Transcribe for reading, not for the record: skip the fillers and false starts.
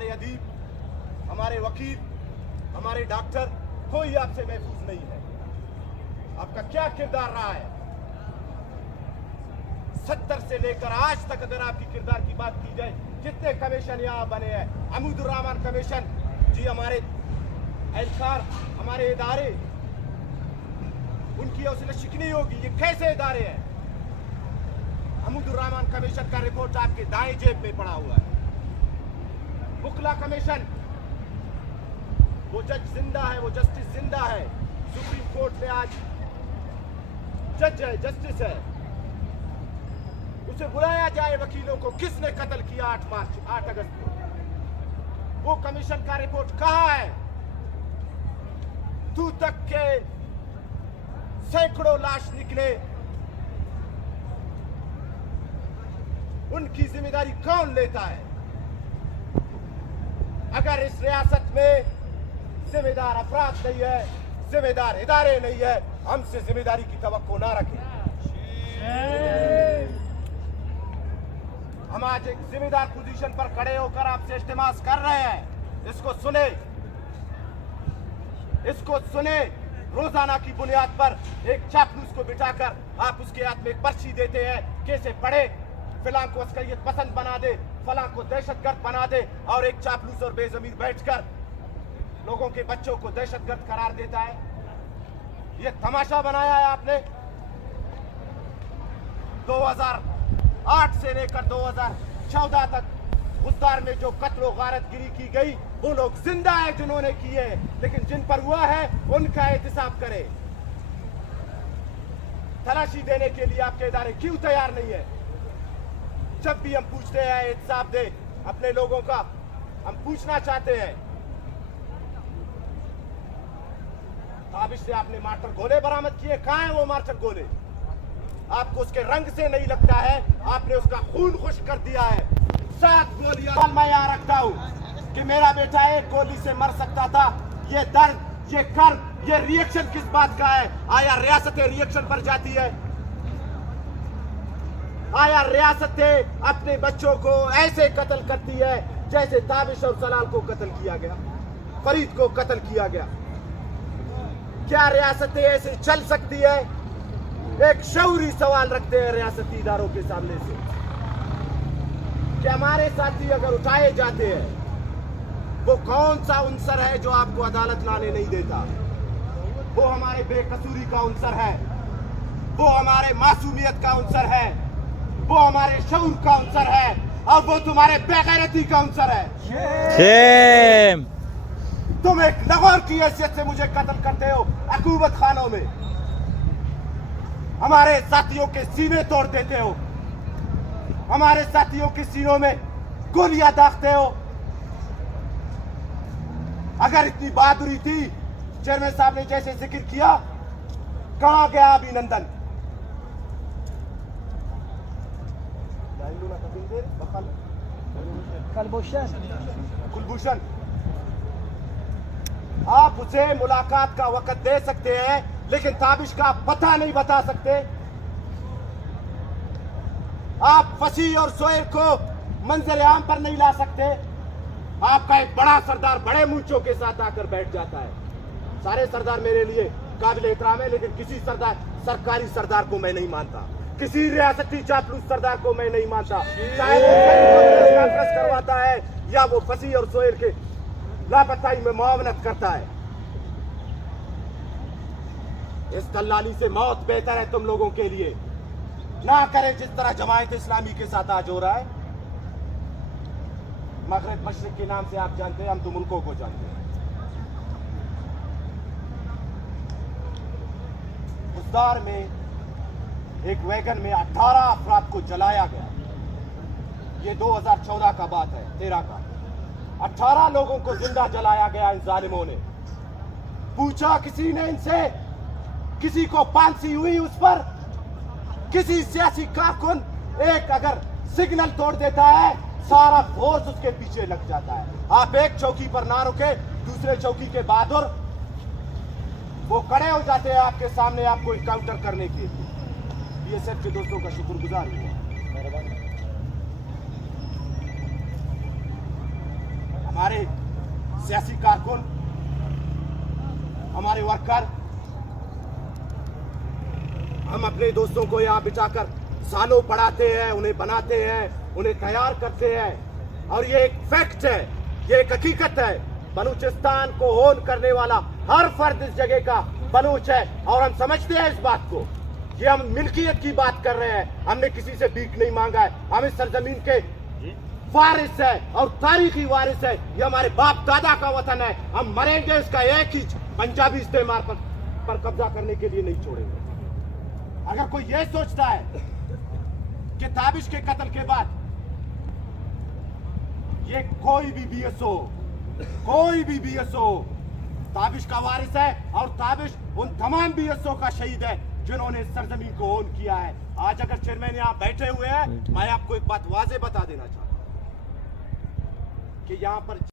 हमारे अदीब, हमारे वकील, हमारे डॉक्टर, कोई आपसे महफूज नहीं है। आपका क्या किरदार रहा है 70 से लेकर आज तक? अगर आपकी किरदार की बात की जाए, कितने कमीशन यहाँ बने हैं? अहमदुर्रहमान कमीशन जी, हमारे एहलकार, हमारे इदारे, उनकी हौसला शिकनी होगी। ये कैसे इदारे हैं? अहमदुर्रहमान कमीशन का रिपोर्ट आपके दाएं जेब में पड़ा हुआ है। बुकला कमीशन, वो जज जिंदा है, वो जस्टिस जिंदा है, सुप्रीम कोर्ट में आज जज है, जस्टिस है। उसे बुलाया जाए वकीलों को, किसने कत्ल किया 8 अगस्त को? वो कमीशन का रिपोर्ट कहां है? तू तक के सैकड़ों लाश निकले, उनकी जिम्मेदारी कौन लेता है? अगर इस रियासत में जिम्मेदार अफराद नहीं है, जिम्मेदार इदारे नहीं है, हमसे जिम्मेदारी की तवक्को ना रखें। हम आज एक जिम्मेदार पोजीशन पर खड़े होकर आपसे इल्तिमास कर रहे हैं, इसको सुने, इसको सुने। रोजाना की बुनियाद पर एक चापलूस को बिठाकर आप उसके हाथ में एक पर्ची देते हैं, कैसे पढ़े, फिलहाल को अस्करियत पसंद बना दे, फलां को दहशतगर्द बना दे, और एक चापलूस और बेजमीर बैठकर लोगों के बच्चों को दहशतगर्द करार देता है। ये तमाशा बनाया है आपने। 2008 से लेकर 2014 तक उद्दार में जो कत्ल गारतगिरी की गई, वो लोग जिंदा है जिन्होंने किए, लेकिन जिन पर हुआ है उनका एहतिसाब करें। तलाशी देने के लिए आपके इदारे क्यों तैयार नहीं है? जब भी हम पूछते हैं एहतिसाब दे अपने लोगों का, हम पूछना चाहते हैं, ताबिश से आपने मार्टर गोले बरामद किए, कहां है वो मार्टर गोले? आपको उसके रंग से नहीं लगता है, आपने उसका खून खुश्क कर दिया है। 7 गोलियां मैं यहाँ रखता हूँ कि मेरा बेटा एक गोली से मर सकता था। ये दर्द, ये कर्ब, ये रिएक्शन किस बात का है? आया रियासतें रिएक्शन पर जाती है? आया रियासतें अपने बच्चों को ऐसे कत्ल करती है जैसे ताबिश और सलाल को कत्ल किया गया, फरीद को कत्ल किया गया? क्या रियासतें ऐसे चल सकती है? एक शऊरी सवाल रखते हैं रियासती इदारों के सामने से कि हमारे साथी अगर उठाए जाते हैं, वो कौन सा उनसर है जो आपको अदालत लाने नहीं देता? वो हमारे बेकसूरी का उनसर है, वो हमारे मासूमियत का उनसर है, वो हमारे शऊर का उनसर है, और वो तुम्हारे बेगैरती का उनसर है। तुम एक लाहौर की हैसियत से मुझे कत्ल करते हो अकूबत खानों में, हमारे साथियों के सीने तोड़ देते हो, हमारे साथियों के सीनों में गोलियां दागते हो। अगर इतनी बहादुरी थी, चेयरमैन साहब ने जैसे जिक्र किया, कहां गया अभिनंदन? कुलभूषण, आप उसे मुलाकात का वक्त दे सकते हैं, लेकिन ताबिश का पता नहीं बता सकते। आप फसी और सोहेल को मंजर आम पर नहीं ला सकते। आपका एक बड़ा सरदार बड़े मूंछों के साथ आकर बैठ जाता है। सारे सरदार मेरे लिए काबिल एहतराम है, लेकिन किसी सरदार, सरकारी सरदार को मैं नहीं मानता, किसी रियासती चापलूस सरदार को मैं नहीं मानता, चाहे वो कॉन्फ्रेंस करवाता है या वो फसी और सोहेल के लापताई में मुआवनत करता है। इस दलाली से मौत बेहतर है तुम लोगों के लिए। ना करें जिस तरह जमायत इस्लामी के साथ आज हो रहा है। मगरिब मशरिक के नाम से आप जानते हैं, हम तो मुल्कों को जानते हैं। उस दौर में एक वैगन में 18 अफराद को जलाया गया। ये 2014 का बात है, 13 का। 18 लोगों को जिंदा जलाया गया इन जालिमों ने। पूछा किसी ने इनसे? किसी को फांसी हुई उस पर? किसी सियासी कारकुन एक अगर सिग्नल तोड़ देता है, सारा फोर्स उसके पीछे लग जाता है। आप एक चौकी पर ना रुके, दूसरे चौकी के बहादुर वो खड़े हो जाते हैं आपके सामने आपको इनकाउंटर करने के लिए। बीएसएफ के दोस्तों का शुक्रगुजार हूं। हमारे सियासी कारकुन, हमारे वर्कर, हम अपने दोस्तों को यहाँ बिठाकर सालों पढ़ाते हैं, उन्हें बनाते हैं, उन्हें तैयार करते हैं। और ये एक फैक्ट है, ये एक हकीकत है। बलूचिस्तान को ओन करने वाला हर फर्द इस जगह का बलूच है और हम समझते हैं इस बात को। ये हम मिल्कियत की बात कर रहे हैं, हमने किसी से भीख नहीं मांगा है। हम इस सरजमीन के वारिस है और तारीखी वारिस है। ये हमारे बाप दादा का वतन है। हम मरेंगे इसका एक ही पंजाबी इस्तेमाल पर कब्जा करने के लिए नहीं छोड़ेंगे। अगर कोई ये सोचता है कि ताबिश के कत्ल के बाद ये कोई भी बीएसओ ताबिश का वारिस है और ताबिश उन तमाम बीएसओ का शहीद है जिन्होंने सरजमीन को ओन किया है। आज अगर चेयरमैन यहाँ बैठे हुए हैं, मैं आपको एक बात वाजे बता देना चाहता हूं कि यहाँ पर